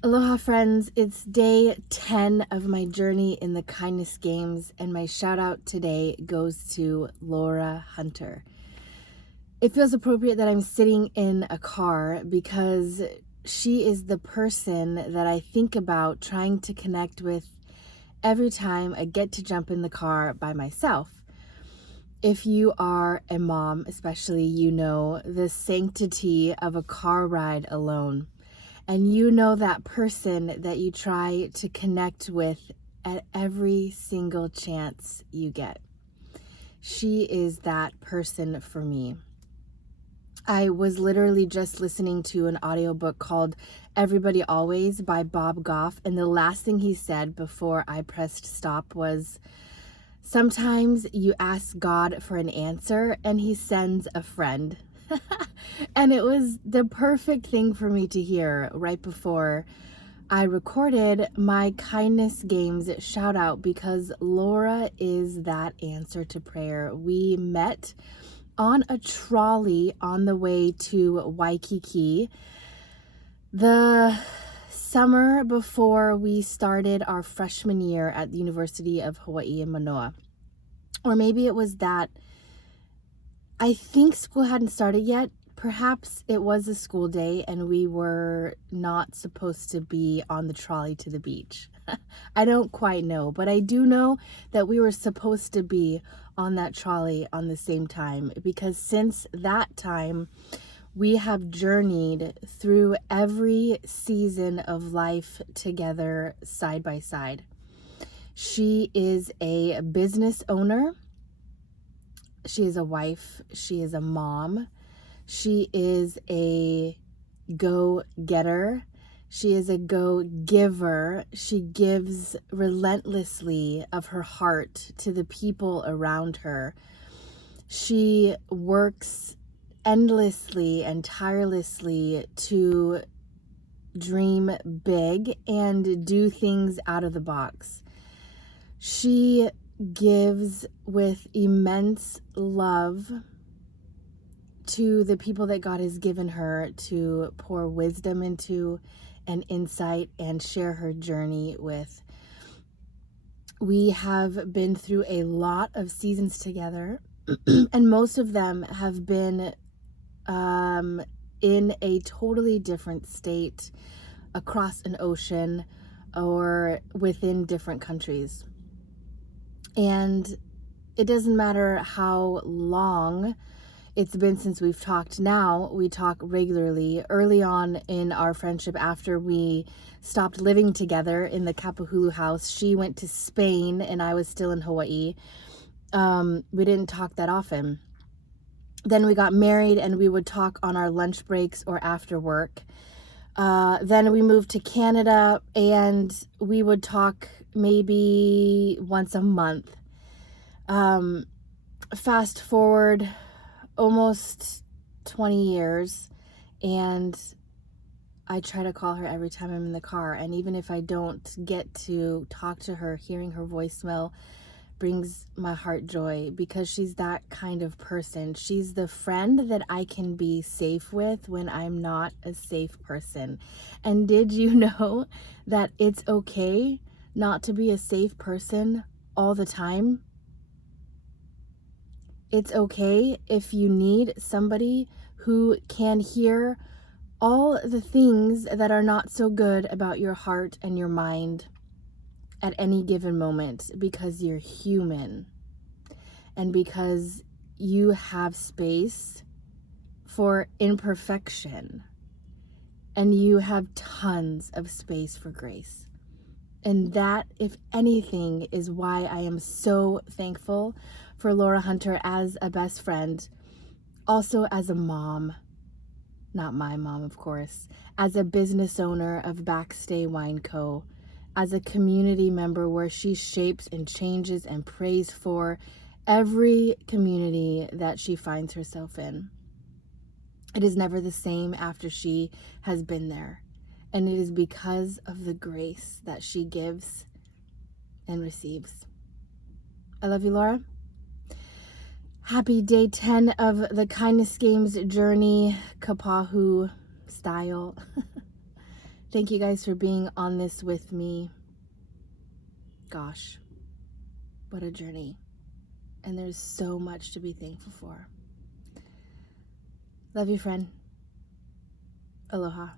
Aloha friends, it's day 10 of my journey in the kindness games, and my shout out today goes to Laura Hunter. It feels appropriate that I'm sitting in a car because she is the person that I think about trying to connect with every time I get to jump in the car by myself. If you are a mom, especially, you know the sanctity of a car ride alone. And you know that person that you try to connect with at every single chance you get. She is that person for me. I was literally just listening to an audiobook called Everybody Always by Bob Goff, and the last thing he said before I pressed stop was, sometimes you ask God for an answer and he sends a friend. And it was the perfect thing for me to hear right before I recorded my kindness games shout out, because Laura is that answer to prayer. We met on a trolley on the way to Waikiki the summer before we started our freshman year at the University of Hawaii in Manoa. Or maybe it was that I think school hadn't started yet. Perhaps it was a school day and we were not supposed to be on the trolley to the beach. I don't quite know, but I do know that we were supposed to be on that trolley on the same time, because since that time, we have journeyed through every season of life together side by side. She is a business owner. She is a wife. She is a mom. She is a go-getter. She is a go-giver. She gives relentlessly of her heart to the people around her. She works endlessly and tirelessly to dream big and do things out of the box. She gives with immense love to the people that God has given her to pour wisdom into and insight and share her journey with. We have been through a lot of seasons together, and most of them have been in a totally different state, across an ocean, or within different countries. And it doesn't matter how long it's been since we've talked. Now we talk regularly. Early on in our friendship, after we stopped living together in the Kapahulu house, she went to Spain and I was still in Hawaii. We didn't talk that often. Then we got married and we would talk on our lunch breaks or after work. Then we moved to Canada and we would talk maybe once a month. Fast forward almost 20 years, and I try to call her every time I'm in the car. And even if I don't get to talk to her, hearing her voicemail brings my heart joy, because she's that kind of person. She's the friend that I can be safe with when I'm not a safe person. And did you know that it's okay not to be a safe person all the time? It's okay if you need somebody who can hear all the things that are not so good about your heart and your mind at any given moment, because you're human and because you have space for imperfection and you have tons of space for grace. And that, if anything, is why I am so thankful for Laura Hunter as a best friend, also as a mom, not my mom, of course, as a business owner of Backstay Wine Co., as a community member where she shapes and changes and prays for every community that she finds herself in. It is never the same after she has been there. And it is because of the grace that she gives and receives. I love you, Laura. Happy day 10 of the Kindness Games journey, Kapahu style. Thank you guys for being on this with me. Gosh, what a journey. And there's so much to be thankful for. Love you, friend. Aloha.